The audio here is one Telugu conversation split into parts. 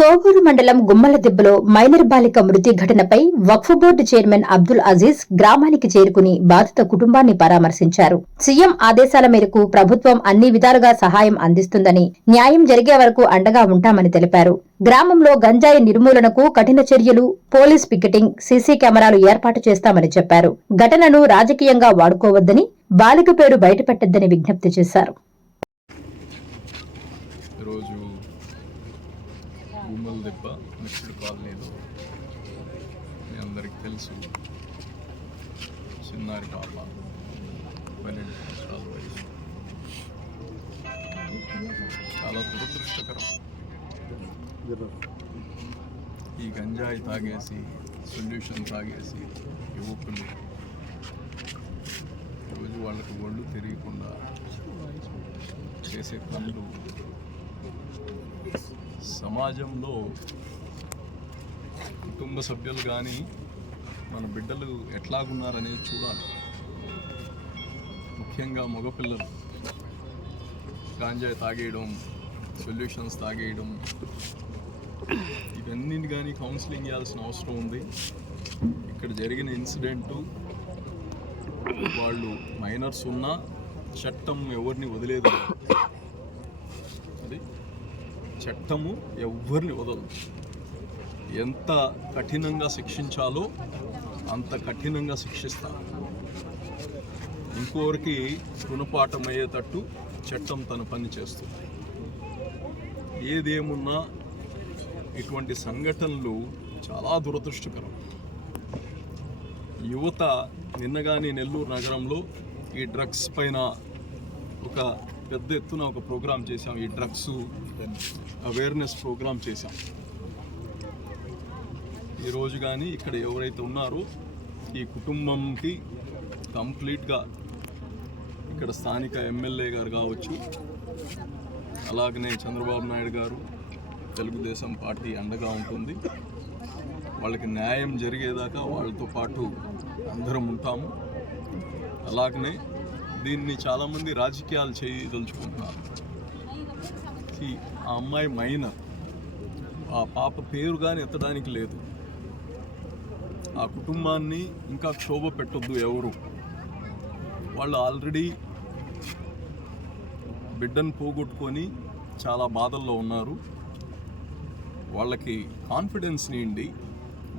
కోవూరు మండలం గుమ్మలదిబ్బలో మైనర్ బాలిక మృతి ఘటనపై వక్ఫ్ బోర్డు చైర్మన్ అబ్దుల్ అజీజ్ గ్రామానికి చేరుకుని బాధిత కుటుంబాన్ని పరామర్శించారు. సీఎం ఆదేశాల మేరకు ప్రభుత్వం అన్ని విధాలుగా సహాయం అందిస్తుందని, న్యాయం జరిగే వరకు అండగా ఉంటామని తెలిపారు. గ్రామంలో గంజాయి నిర్మూలనకు కఠిన చర్యలు, పోలీస్ పికెటింగ్, సీసీ కెమెరాలు ఏర్పాటు చేస్తామని చెప్పారు. ఘటనను రాజకీయంగా వాడుకోవద్దని, బాలిక పేరు బయటపెట్టొద్దని విజ్ఞప్తి చేశారు. గుమ్మలదిబ్బ మిక్స్డ్ కాలనీలో మీ అందరికి తెలుసు, చిన్నారి పాప 12 సంవత్సరాల వయసు. చాలా దురదృష్టకరం. ఈ గంజాయి తాగేసి, సొల్యూషన్ తాగేసి యువకులు రోజు వాళ్ళకు ఒళ్ళు తిరగకుండా చేసే పనులు సమాజంలో కుటుంబ సభ్యులు కానీ మన బిడ్డలు ఎట్లాగున్నారనేది చూడాలి. ముఖ్యంగా మగపిల్లలు గాంజాయి తాగేయడం, సొల్యూషన్స్ తాగేయడం, ఇవన్నీ కానీ కౌన్సిలింగ్ చేయాల్సిన అవసరం ఉంది. ఇక్కడ జరిగిన ఇన్సిడెంటు వాళ్ళు మైనర్స్ ఉన్నా చట్టం ఎవరిని వదిలేదు. అది చట్టము ఎవరిని వదలదు. ఎంత కఠినంగా శిక్షించాలో అంత కఠినంగా శిక్షిస్తారు. ఇంకోరికి గుణపాఠం అయ్యేటట్టు చట్టం తన పని చేస్తుంది. ఏదేమున్నా ఇటువంటి సంఘటనలు చాలా దురదృష్టకరం. యువత నిన్నగాని నెల్లూరు నగరంలో ఈ డ్రగ్స్ పైన ఒక పెద్ద ఎత్తున ఒక ప్రోగ్రాం చేశాం. ఈ డ్రగ్స్ అవేర్నెస్ ప్రోగ్రాం చేశాం. ఈరోజు కానీ ఇక్కడ ఎవరైతే ఉన్నారో ఈ కుటుంబంకి కంప్లీట్గా ఇక్కడ స్థానిక ఎమ్మెల్యే గారు కావచ్చు, అలాగనే చంద్రబాబు నాయుడు గారు, తెలుగుదేశం పార్టీ అండగా ఉంటుంది. వాళ్ళకి న్యాయం జరిగేదాకా వాళ్ళతో పాటు అందరం ఉంటాము. అలాగనే దీన్ని చాలామంది రాజకీయాలు చేయదలుచుకుంటున్నారు. ఆ అమ్మాయి మైనర్, ఆ పాప పేరు కానీ ఎత్తడానికి లేదు. ఆ కుటుంబాన్ని ఇంకా క్షోభ పెట్టొద్దు ఎవరు. వాళ్ళు ఆల్రెడీ బిడ్డను పోగొట్టుకొని చాలా బాధల్లో ఉన్నారు. వాళ్ళకి కాన్ఫిడెన్స్ నిండి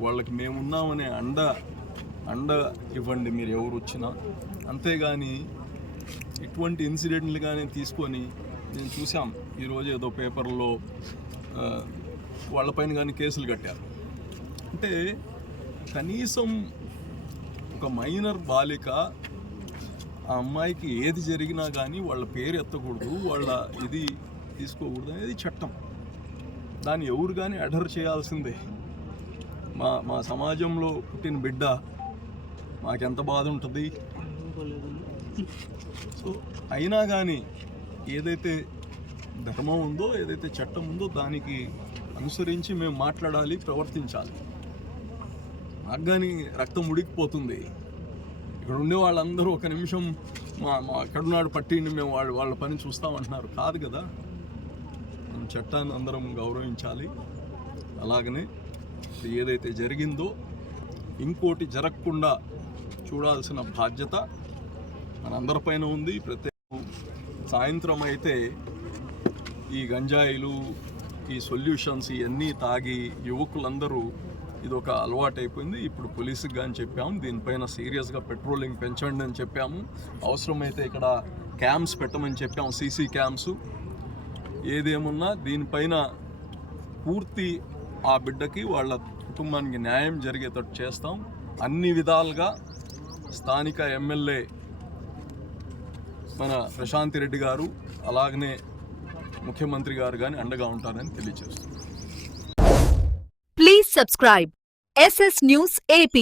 వాళ్ళకి మేమున్నామనే అండ ఇవ్వండి మీరు ఎవరు వచ్చినా. అంతేగాని ఇటువంటి ఇన్సిడెంట్లు కానీ తీసుకొని, నేను చూసాం ఈరోజు ఏదో పేపర్లో వాళ్ళపైన కానీ కేసులు కట్టారు. అంటే కనీసం ఒక మైనర్ బాలిక, ఆ అమ్మాయికి ఏది జరిగినా కానీ వాళ్ళ పేరు ఎత్తకూడదు, వాళ్ళ ఇది తీసుకోకూడదు అనేది చట్టం. దాన్ని ఎవరు కానీ అడర్ చేయాల్సిందే. మా సమాజంలో పుట్టిన బిడ్డ మాకెంత బాధ ఉంటుంది. సో అయినా కానీ ఏదైతే ధర్మం ఉందో, ఏదైతే చట్టం ఉందో దానికి అనుసరించి మేము మాట్లాడాలి, ప్రవర్తించాలి. నాకు కానీ రక్తం ఉడికిపోతుంది. ఇక్కడ ఉండే వాళ్ళందరూ ఒక నిమిషం మా కడునాడు పట్టిండి మేము వాళ్ళ పని చూస్తామంటున్నారు. కాదు కదా, మనం చట్టాన్ని అందరం గౌరవించాలి. అలాగనే ఏదైతే జరిగిందో ఇంకోటి జరగకుండా చూడాల్సిన బాధ్యత మనందరిపైన ఉంది. సాయంత్రం అయితే ఈ గంజాయిలు, ఈ సొల్యూషన్స్ ఇవన్నీ తాగి యువకులందరూ ఇదొక అలవాటు అయిపోయింది. ఇప్పుడు పోలీసుకి కానీ చెప్పాము, దీనిపైన సీరియస్గా పెట్రోలింగ్ పెంచండి అని చెప్పాము. అవసరమైతే ఇక్కడ క్యాంప్స్ పెట్టమని చెప్పాము, సీసీ క్యాంప్స్. ఏదేమున్నా దీనిపైన పూర్తి ఆ బిడ్డకి వాళ్ళ కుటుంబానికి న్యాయం జరిగేటట్టు చేస్తాం. అన్ని విధాలుగా స్థానిక ఎమ్మెల్యే మన ప్రశాంత్ రెడ్డి గారు, అలాగనే ముఖ్యమంత్రి గారు కానీ అండగా ఉంటారని తెలియజేస్తున్నారు. Please subscribe SS News AP.